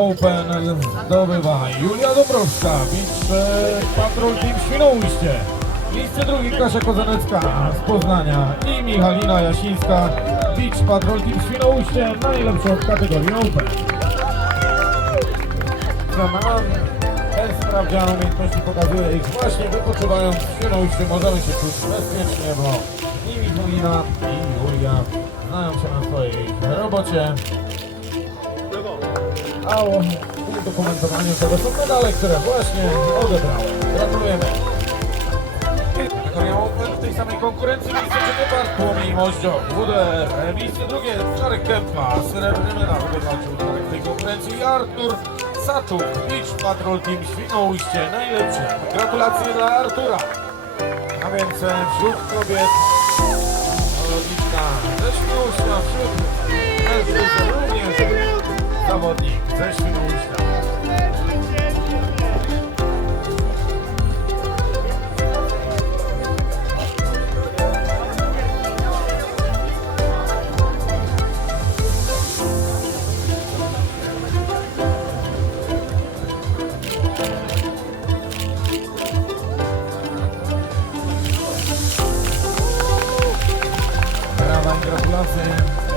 Open zdobywa Julia Dobrowska, Beach e, Patrol Team Świnoujście. Miejsce drugie Kasia Kozanecka z Poznania i Michalina Jasińska, Beach Patrol Team Świnoujście, najlepszą w kategorii Open. Mam bez sprawdzianu umiejętności pokazuje, iż właśnie wypoczywając w Świnoujście możemy się czuć bezpiecznie, bo i Michalina i Julia znają się na swojej robocie. A o udokumentowaniu tego są medale, które właśnie odebrałem. Gratulujemy. Kategoria Open w tej samej konkurencji miejsce trzecie Bartłomiej Moździoch, WDR, miejsce drugie Czarek Kępa, srebrny medal wywalczył Czarek w tej konkurencji Artur Saczuk, Beach Patrol Team Świnoujście, najlepszy. Gratulacje dla Artura. A więc e, wśród kobiet zawodniczka ze Świnoujścia, wśród zawodnik zeszły na usta. Gratulacje.